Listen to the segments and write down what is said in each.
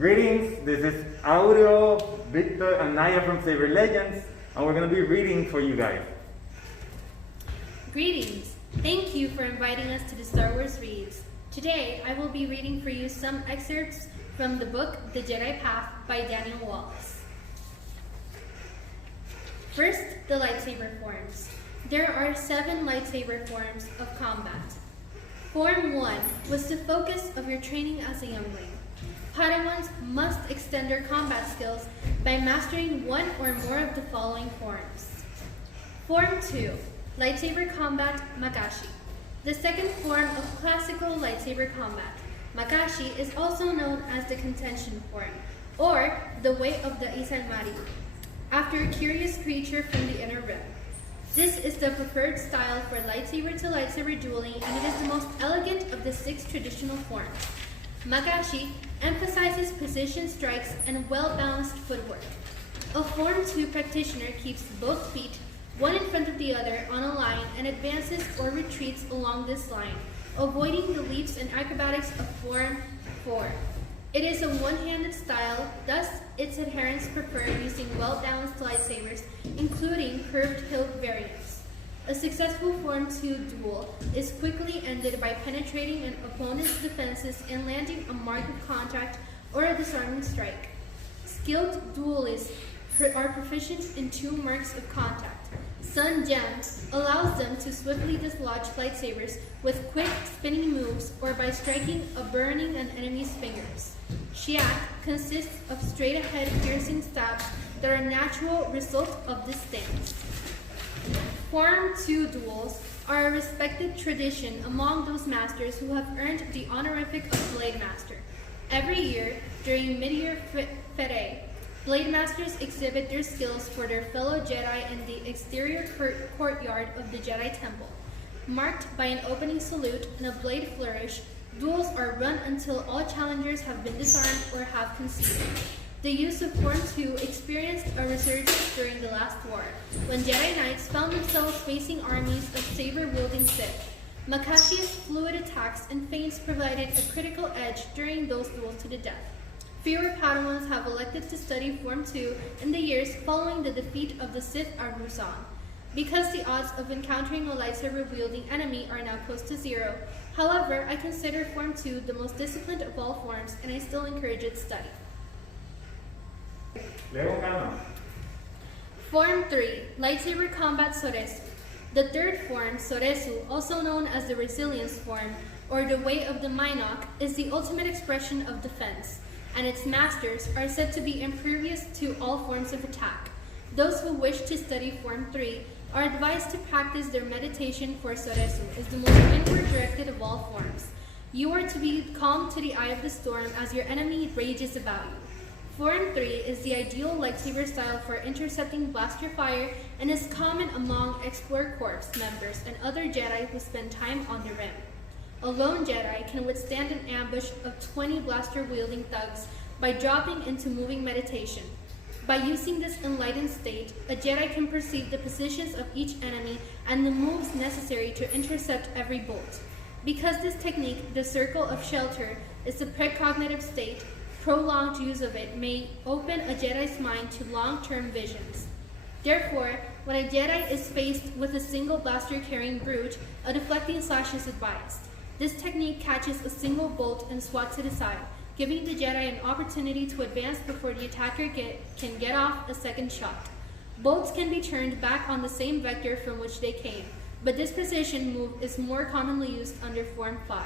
Greetings, this is Audio, Victor, and Naya from Saber Legends, and we're going to be reading for you guys. Greetings! Thank you for inviting us to the Star Wars Reads. Today, I will be reading for you some excerpts from the book The Jedi Path by Daniel Wallace. First, the lightsaber forms. There are 7 lightsaber forms of combat. Form 1 was the focus of your training as a youngling. Padawans must extend their combat skills by mastering one or more of the following forms. Form 2, lightsaber combat Makashi. The second form of classical lightsaber combat. Makashi is also known as the contention form, or the way of the Isalmari, after a curious creature from the inner rim. This is the preferred style for lightsaber-to-lightsaber dueling, and it is the most elegant of the 6 traditional forms. Makashi emphasizes precision strikes and well-balanced footwork. A Form 2 practitioner keeps both feet, one in front of the other, on a line and advances or retreats along this line, avoiding the leaps and acrobatics of Form 4. It is a one-handed style, thus its adherents prefer using well-balanced lightsabers, including curved hilt variants. A successful Form 2 duel is quickly ended by penetrating an opponent's defenses and landing a mark of contact or a disarming strike. Skilled duelists are proficient in 2 marks of contact. Sun Gem allows them to swiftly dislodge lightsabers with quick spinning moves or by striking or burning an enemy's fingers. Shiak consists of straight-ahead piercing stabs that are a natural result of this stance. Form 2 duels are a respected tradition among those masters who have earned the honorific of Blade Master. Every year, during Mid-Year Fete, Blade Masters exhibit their skills for their fellow Jedi in the exterior courtyard of the Jedi Temple. Marked by an opening salute and a blade flourish, duels are run until all challengers have been disarmed or have conceded. The use of Form 2 experienced a resurgence during the last war, when Jedi Knights found themselves facing armies of saber-wielding Sith. Makashi's fluid attacks and feints provided a critical edge during those duels to the death. Fewer Padawans have elected to study Form 2 in the years following the defeat of the Sith Aruzan. Because the odds of encountering a lightsaber-wielding enemy are now close to 0, however, I consider Form 2 the most disciplined of all forms, and I still encourage its study. Form 3, Lightsaber Combat Soresu. The third form, Soresu, also known as the Resilience form, or the Way of the Minok, is the ultimate expression of defense, and its masters are said to be impervious to all forms of attack. Those who wish to study Form 3 are advised to practice their meditation, for Soresu is the most inward-directed of all forms. You are to be calm to the eye of the storm as your enemy rages about you. Form 3 is the ideal lightsaber style for intercepting blaster fire and is common among Explorer Corps members and other Jedi who spend time on the Rim. A lone Jedi can withstand an ambush of 20 blaster-wielding thugs by dropping into moving meditation. By using this enlightened state, a Jedi can perceive the positions of each enemy and the moves necessary to intercept every bolt. Because this technique, the Circle of Shelter, is a precognitive state, prolonged use of it may open a Jedi's mind to long-term visions. Therefore, when a Jedi is faced with a single blaster-carrying brute, a deflecting slash is advised. This technique catches a single bolt and swats it aside, giving the Jedi an opportunity to advance before the attacker can get off a second shot. Bolts can be turned back on the same vector from which they came, but this precision move is more commonly used under Form 5.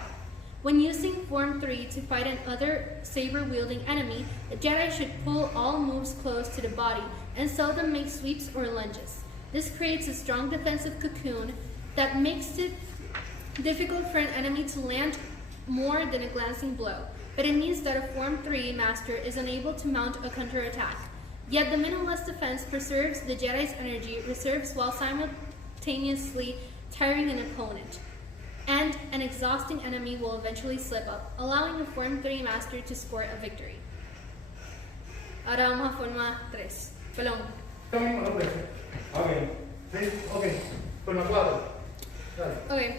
When using Form 3 to fight another saber-wielding enemy, the Jedi should pull all moves close to the body and seldom make sweeps or lunges. This creates a strong defensive cocoon that makes it difficult for an enemy to land more than a glancing blow, but it means that a Form 3 master is unable to mount a counterattack. Yet the minimalist defense preserves the Jedi's energy reserves while simultaneously tiring an opponent, and an exhausting enemy will eventually slip up, allowing a Form 3 master to score a victory. Ahora vamos a Forma 3. Pelón. Okay. Sí, okay. Forma 4. Dale. Okay.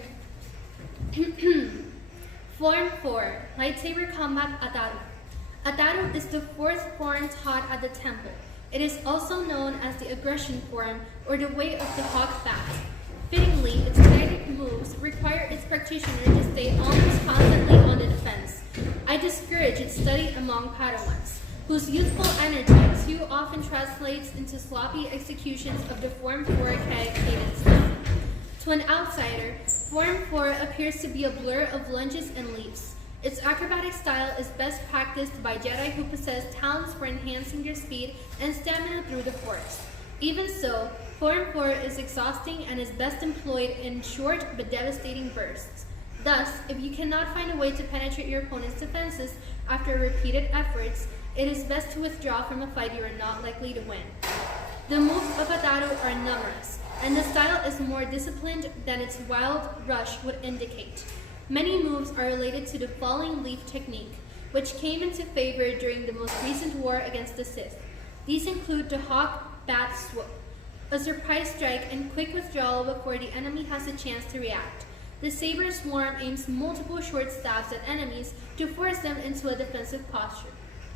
Form 4, Lightsaber Combat Ataru. Ataro is the fourth form taught at the temple. It is also known as the aggression form or the way of the hawk bat. Fittingly, its kinetic moves require its practitioner to stay almost constantly on the defense. I discourage its study among Padawans, whose youthful energy too often translates into sloppy executions of the Form 4 cadence. To an outsider, Form 4 appears to be a blur of lunges and leaps. Its acrobatic style is best practiced by Jedi who possess talents for enhancing their speed and stamina through the Force. Even so, Form 4 is exhausting and is best employed in short but devastating bursts. Thus, if you cannot find a way to penetrate your opponent's defenses after repeated efforts, it is best to withdraw from a fight you are not likely to win. The moves of Ataro are numerous, and the style is more disciplined than its wild rush would indicate. Many moves are related to the falling leaf technique, which came into favor during the most recent war against the Sith. These include the hawk bat swoop, a surprise strike and quick withdrawal before the enemy has a chance to react. The saber swarm aims multiple short stabs at enemies to force them into a defensive posture.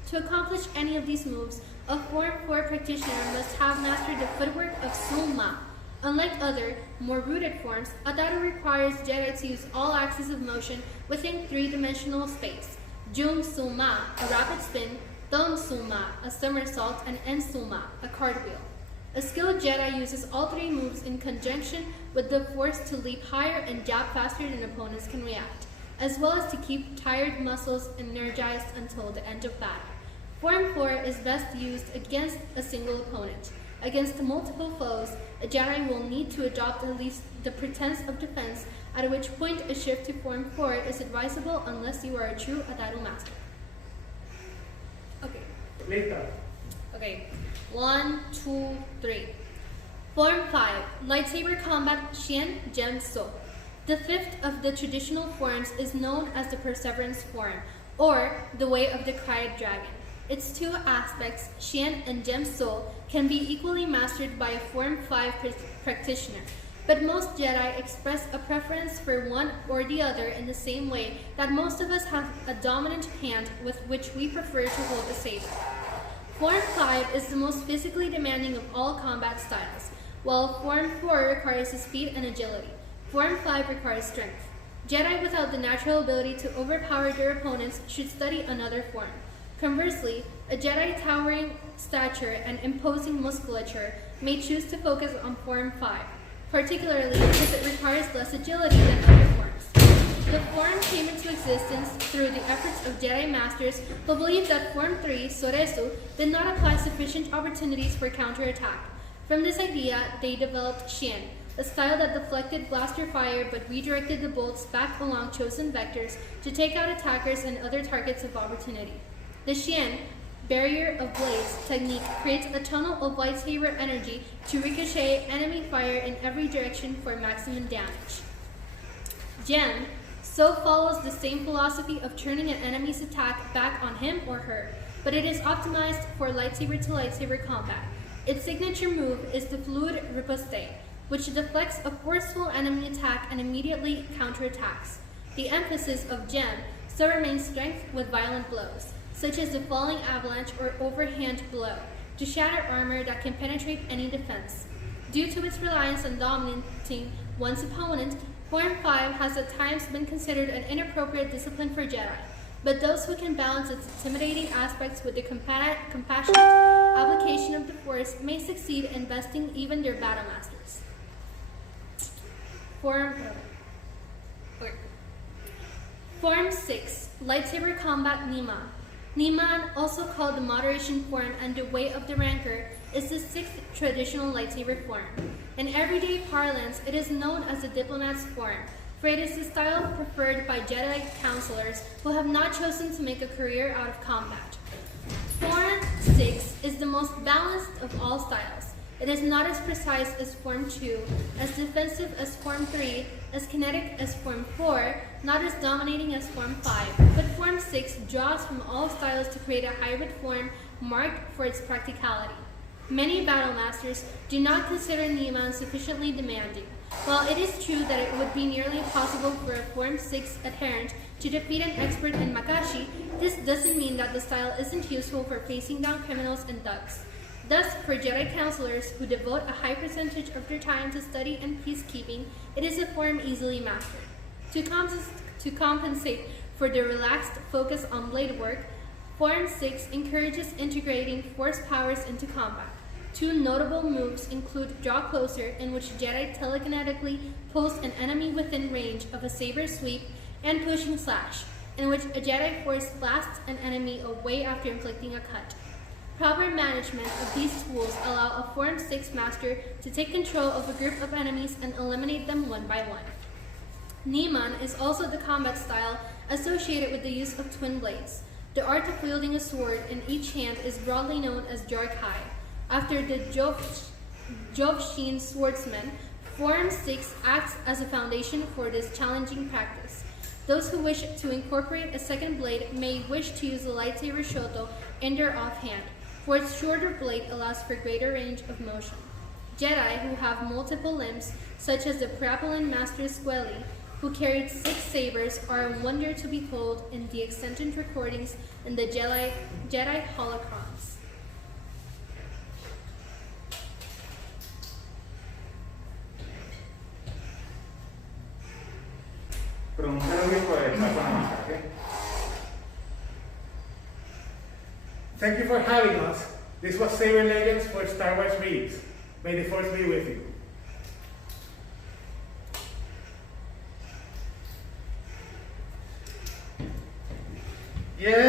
To accomplish any of these moves, a Form 4 practitioner must have mastered the footwork of Suma. Unlike other, more rooted forms, Ataro requires Jedi to use all axes of motion within three-dimensional space. Jung Suma, a rapid spin, Thum Suma, a somersault, and En Suma, a cartwheel. A skilled Jedi uses all three moves in conjunction with the Force to leap higher and jab faster than opponents can react, as well as to keep tired muscles energized until the end of battle. Form 4 is best used against a single opponent. Against multiple foes, a Jedi will need to adopt at least the pretense of defense, at which point a shift to Form 4 is advisable unless you are a true Ataro master. Okay. Lista. Okay. 1, 2, 3. Form 5. Lightsaber Combat Xian Gem So. The fifth of the traditional forms is known as the Perseverance form, or the Way of the Cried Dragon. Its two aspects, Xian and Gem So, can be equally mastered by a Form 5 practitioner, but most Jedi express a preference for one or the other in the same way that most of us have a dominant hand with which we prefer to hold a saber. Form 5 is the most physically demanding of all combat styles, while Form 4 requires speed and agility. Form 5 requires strength. Jedi without the natural ability to overpower their opponents should study another form. Conversely, a Jedi towering stature and imposing musculature may choose to focus on Form 5, particularly because it requires less agility than other forms. The form came into existence through the efforts of Jedi Masters who believed that Form 3, Soresu, did not apply sufficient opportunities for counterattack. From this idea, they developed Xian, a style that deflected blaster fire but redirected the bolts back along chosen vectors to take out attackers and other targets of opportunity. The Xian, barrier of blades technique, creates a tunnel of lightsaber energy to ricochet enemy fire in every direction for maximum damage. Gem So follows the same philosophy of turning an enemy's attack back on him or her, but it is optimized for lightsaber-to-lightsaber combat. Its signature move is the fluid riposte, which deflects a forceful enemy attack and immediately counterattacks. The emphasis of Gem still remains strength with violent blows, such as the falling avalanche or overhand blow, to shatter armor that can penetrate any defense. Due to its reliance on dominating one's opponent, Form 5 has at times been considered an inappropriate discipline for Jedi, but those who can balance its intimidating aspects with the compassionate application of the Force may succeed in besting even their battle masters. Form 6, Lightsaber Combat Nima. Niman, also called the Moderation form and the Way of the Rancor, is the sixth traditional lightsaber form. In everyday parlance, it is known as the Diplomat's form, for it is the style preferred by Jedi counselors who have not chosen to make a career out of combat. Form 6 is the most balanced of all styles. It is not as precise as Form 2, as defensive as Form 3, as kinetic as Form 4, not as dominating as Form 5, but Form 6 draws from all styles to create a hybrid form marked for its practicality. Many battle masters do not consider Niman sufficiently demanding, While it is true that it would be nearly impossible for a Form 6 adherent to defeat an expert in Makashi, this doesn't mean that the style isn't useful for facing down criminals and thugs. Thus, for Jedi counselors who devote a high percentage of their time to study and peacekeeping, it is a form easily mastered. To compensate for the relaxed focus on blade work, Form 6 encourages integrating force powers into combat. Two notable moves include Draw Closer, in which Jedi telekinetically pulls an enemy within range of a saber sweep, and Pushing Slash, in which a Jedi Force blasts an enemy away after inflicting a cut. Proper management of these tools allow a Form 6 master to take control of a group of enemies and eliminate them one by one. Niman is also the combat style associated with the use of twin blades. The art of wielding a sword in each hand is broadly known as Jar-Kai. After the Jovshin swordsman, Form 6 acts as a foundation for this challenging practice. Those who wish to incorporate a second blade may wish to use the lightsaber Shoto in their offhand, for its shorter blade allows for greater range of motion. Jedi who have multiple limbs, such as the Prapalan Master Squelly, who carried 6 sabers, are a wonder to behold in the extant recordings in the Jedi holocrons. Pronunciarlo bien por el paso, ¿ok? Thank you for having us. This was Saber Legends for Star Wars Reads. May the Force be with you. Yeah.